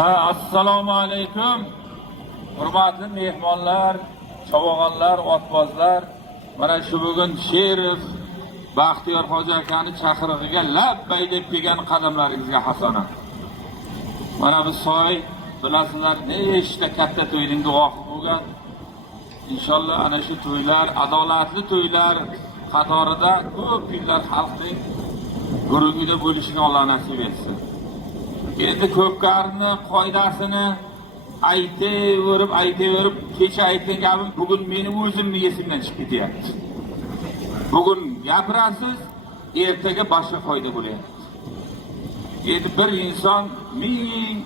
Assalomu alaykum. Hurmatli mehmonlar, chavog'onlar, otbozlar. Mana shu bugun Sherif Baxtiyor Hoji akani chaqirig'iga labbay deb kelgan qadamlaringizga hasanat. Mana bu soy bilasizlar, nechta katta to'yning guvohi bo'lgan. Inshaalloh ana shu to'ylar, adolatli to'ylar qatorida ko'p yillar xalqning gurungida bo'lishini Alloh nasib etsin. Endi ko'pkarni qoidasini aytaverib, kecha aytgan gapim bugun meni o'zimni esimdan chiqib ketyapti. Bugun gapirasiz, ertaga boshqa qoida bo'lyapti. Endi bir inson ming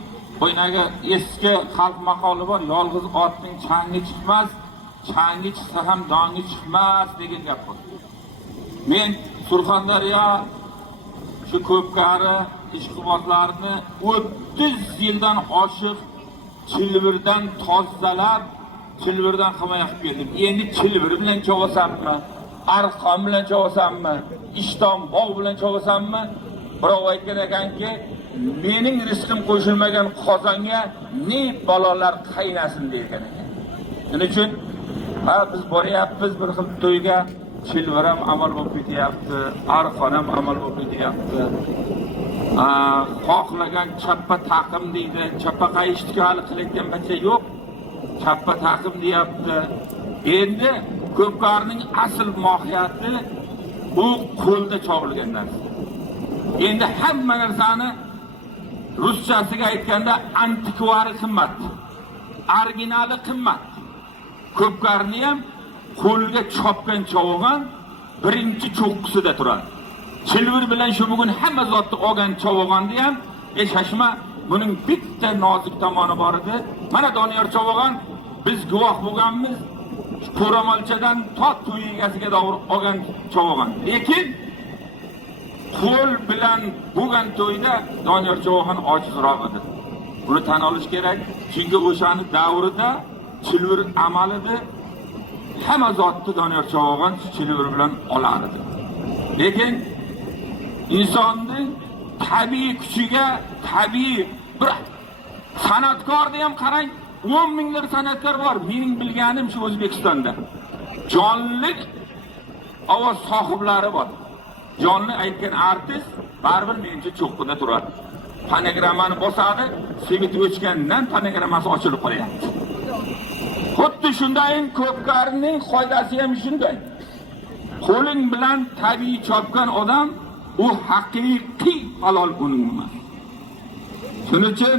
boynaga eski xalq maqoli bor, yolg'iz otning changi chiqmas, changi chiqsa ham dongi chiqmas degan gap bor. Men Surxondaryo shu ko'pkari ishqibozlarni 30 yildan oshiq chilvirdan tozalab, chilvirdan himoya qilib keldim. Endi chilvir bilan chovasammi, arqon bilan chovasammi, ishton bog' bilan chovasammi? Birov aytgan ekanki, mening rizqim qo'shilmagan qozonga ne balolar qaynasin degan ekan. Shuning uchun biz boryapmiz bir xil to'yga, chilvir ham amal bo'lib ketyapti, arqon ham amal bo'lib ketyapti. Xohlagan chappa taqim deydi. Chappa qayishdi hali qilayotgan bacha yo'q. Chappa taqim deyapti. Endi ko'pkarning asl mohiyati bu qo'lda chovilgan narsa. Endi hamma narsani ruschasiga aytganda antikvari qimmat, originali qimmat. Ko'pkarni ham qo'lga chopgan chovog'an birinchi cho'qqisida turadi. Chilvir bilan shu bugun hamma zotni olgan chovog'onni ham shashma, buning bitta nozik tomoni bor edi. Mana Doniyor chovog'on biz guvoh bo'lganmiz. Qo'ramolchadan tot to'y egasiga davr olgan chovog'on. Lekin qo'l bilan bo'lgan to'yda Doniyor chovog'on ojizroq edi. Buni tan olish kerak. Chunki o'shani davrida chilvir amal edi. Hamma zotni Doniyor chovog'on chilvir bilan olar edi. Lekin insonning tabiiy kuchiga, tabiiy bir san'atkorni ham qarang, 10 minglar san'atkor bor. Mening bilganim shu O'zbekistonda. Jonli ovoz sohiblari bor. Jonli aytgan artist baribir menimcha cho'qqida turadi. Fonogrammani bosadi, sevit o'chgandan fonogrammasi ochilib qolyapti. Xuddi shunday ko'pkarning qoidasi ham shunday. Qo'ling bilan tabiiy chopgan odam u haqiqiy halol unummas. Shuning uchun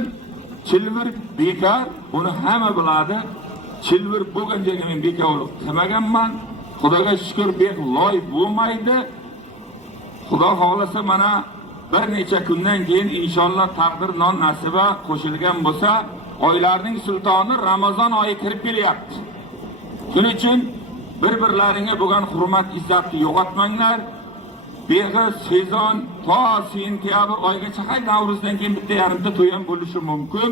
chilvir bekor, buni hamma biladi. Chilvir bo'lgan joyga men bekorlik qilmaganman. Xudoga shukr, loy bo'lmaydi. Xudo xolasa mana bir necha kundan keyin inshaalloh taqdir non nasiba qo'shilgan bo'lsa, oylarning sultoni Ramazon oyi kirib kelyapti. Shuning uchun bir-birlaringga bo'lgan hurmat izzatni yo'qotmanglar. Beg'i sezon to sentyabr oygacha, hay Navruzdan keyin bitta yarimta to'y ham bo'lishi mumkin.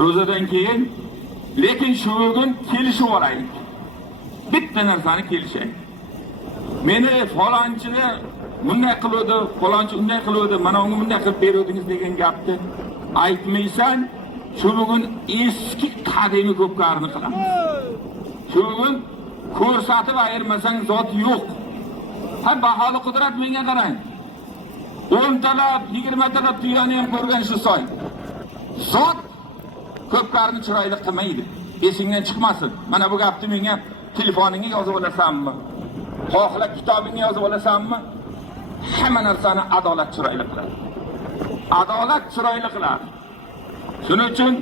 Ro'zadan keyin. Lekin shu bugun kelishib olaylik. Bitta narsani kelishaylik. Meni falonchini bunday qiluvdi, falonchi unday qiluvdi, mana unga bunday qilib beruvdingiz degan gapni aytmaysan. Shu bugun eski qadimiy ko'pkarni qilamiz. Shu bugun ko'rsatib ayirmasang zot yo'q. Ha, baholi qudrat menga qarang. 10 talab, 20 talab tuyani ham ko'rgan shu soy. Zot ko'pkarni chiroyli qilmaydi. Esingdan chiqmasin. Mana bu gapni menga telefoningga yozib olasanmi? Xohla kitobingga yozib olasanmi? Hamma narsani adolat chiroyli qiladi. Adolat chiroyli qiladi. Shuning uchun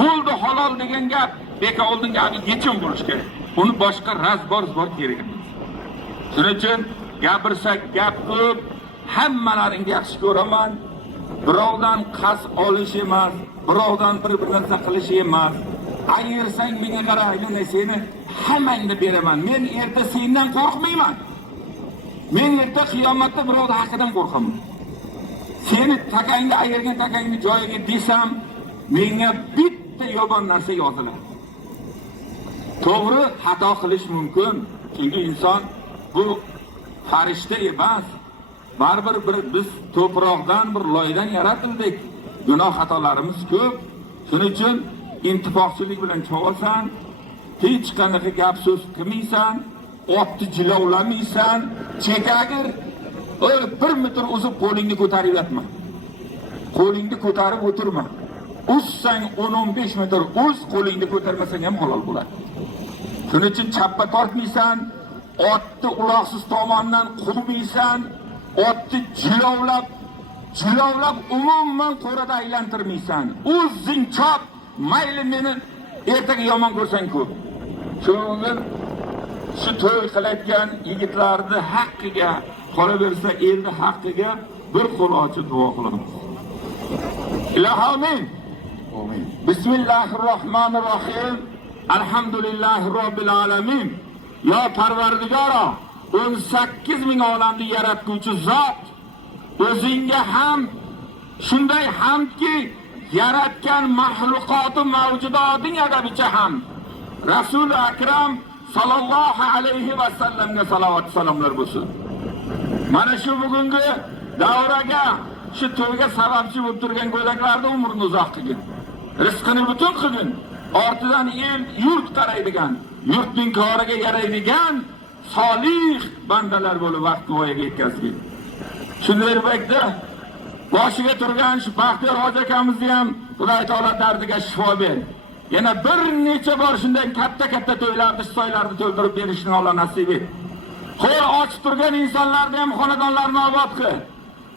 bo'ldi halol degan gap beka oldin gapi yechim bo'lish kerak. Uni boshqa razbor kerak emas. Shuning uchun gapirsak gap ko'p, hammalaringni yaxshi ko'raman. Birovdan qas olish emas, birovdan bir narsa qilish emas. Ayirsang menga qara, men seni hammangni beraman. Men erta sendan qo'rqmayman. Men erta qiyomatda birovning haqidan qo'rqaman. Seni takangni ayirgan takangni joyiga desam, menga bitta yomon narsa yoziladi. To'g'ri, xato qilish mumkin. Chunki inson bu farishta emas. Baribir biz to'proqdan, bir loydan yaratildik. gunoh xatolarimiz ko'p. Shuning uchun intifoqchilik bilan cho'g'asan, hech qanaqa gap so'z qilmaysan, otni jilovlamaysan, chekagir 1 metr uzib qo'lingni ko'tarib yotma. Qo'lingni ko'tarib o'tirma. Ussang 10-15 metr uz, qo'lingni ko'tarmasang ham halol bo'ladi. Shuning uchun chappa tortmaysan, otni uloqsiz tomondan quvmaysan, otni jilovlab umuman qo'rada aylantirmaysan. O'zing chop, mayli meni ertaga yomon ko'rsang ko'p. Shuning shu to'y qilayotgan yigitlarning haqqiga, qolaversa elning haqqiga bir qo'l ochib duo qilamiz. Ilohomin. Amin. Bismillahirrohmanirrohim. Alhamdulillahi robbil alamin. Ya Parvardigoro, 18 ming olamni yaratguvchi zot, o'zingga ham shunday hamdki, yaratgan mahluqoti mavjudoting adabicha ham Rasul akram sallallohu alayhi va sallamga salovat salomlar bo'lsin. Mana shu bugungi davraga, shu to'yga sababchi bo'lib turgan go'daklarning umrini uzoq qilgin. Rizqini butun qilgin. Ortidan el yurt qaraydigan, yurtning koriga yaraydigan solih bandalar bo'lib vaqt voyaga yetkazgin. Shunday paytda boshiga turgan shu Baxtiyor hoji akamizni ham Xudoy taolo dardiga shifo ber. Yana bir necha bor shunday katta to'ylarni, soylarni to'ldirib berishni Alloh nasib et. Qo'l ochib turgan insonlarni ham xonadonlarini obod qil.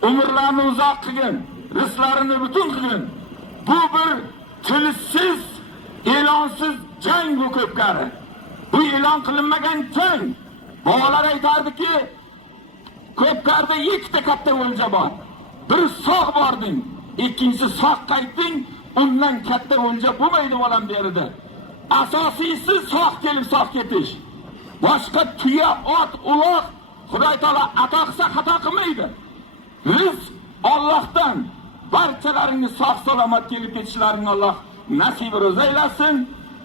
Umrlarini uzoq qilgin, rizqlarini butun qilgin. Bu bir tilsiz, e'lonsiz jang bu ko'pkari. Bu e'lon qilinmagan jang. Bolalar aytardiki, ko'pkarda ikkita katta o'lja bor. Bir sog' bording, ikkinchisi sog' qaytding, undan katta o'lja bo'lmaydi bolam berdi. Asosiysi sog' kelib sog' ketish. Boshqa tuya, ot, uloq Xudoy taolo ato qilsa xato qilmaydi. Rizq Allohdan. Barchalaringni sog' salomat kelib ketishlaringni Alloh nasib rozaylasin.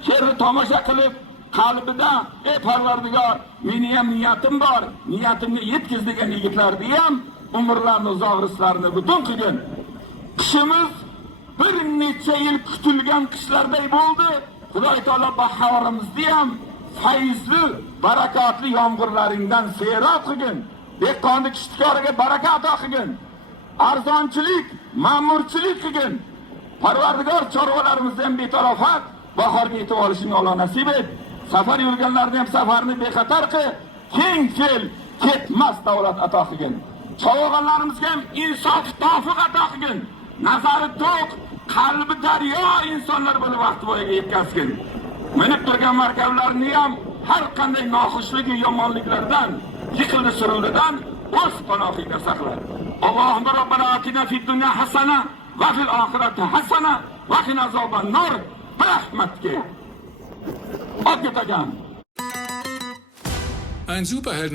Keri tomosha qilib qalbida ey Parvardigor, meni ham niyatim bor, niyatimni yetkiz degan yigitlarni ham umrlarini uzoq, rizqlarini butun qilgin. Qishimiz bir necha yil kutilgan qishlarday bo'ldi. Xudoy taolo bahorimizni ham fayzli, barakatli yomg'irlaringdan serob qilgin. Dehqonning ishtikoriga baraka ato qilgin. Arzonchilik, ma'murchilik qilgin. Parvardigor chorvalarimizni ham betarofat bahorga yetib olishini Alloh nasib et. Safar yurganlarni ham safarni bexatar qil. Keng fel, ketmas davlat ato qilgin. Cho'g'anlarimizga ham insof, tavfiq ato qilgin. Nazari to'q, qalbi daryo insonlar bo'lib vaqt bo'yiga yetkazgin. Minib turgan markablarni ham har qanday noxushlik, yomonliklardan, yiqildi surildidan o'z panohingda saqla. Allohumma robbana atina fid dunya hasana va fil oxirati hasana va qina azoban nar. Rahmatga. Ein Superhelden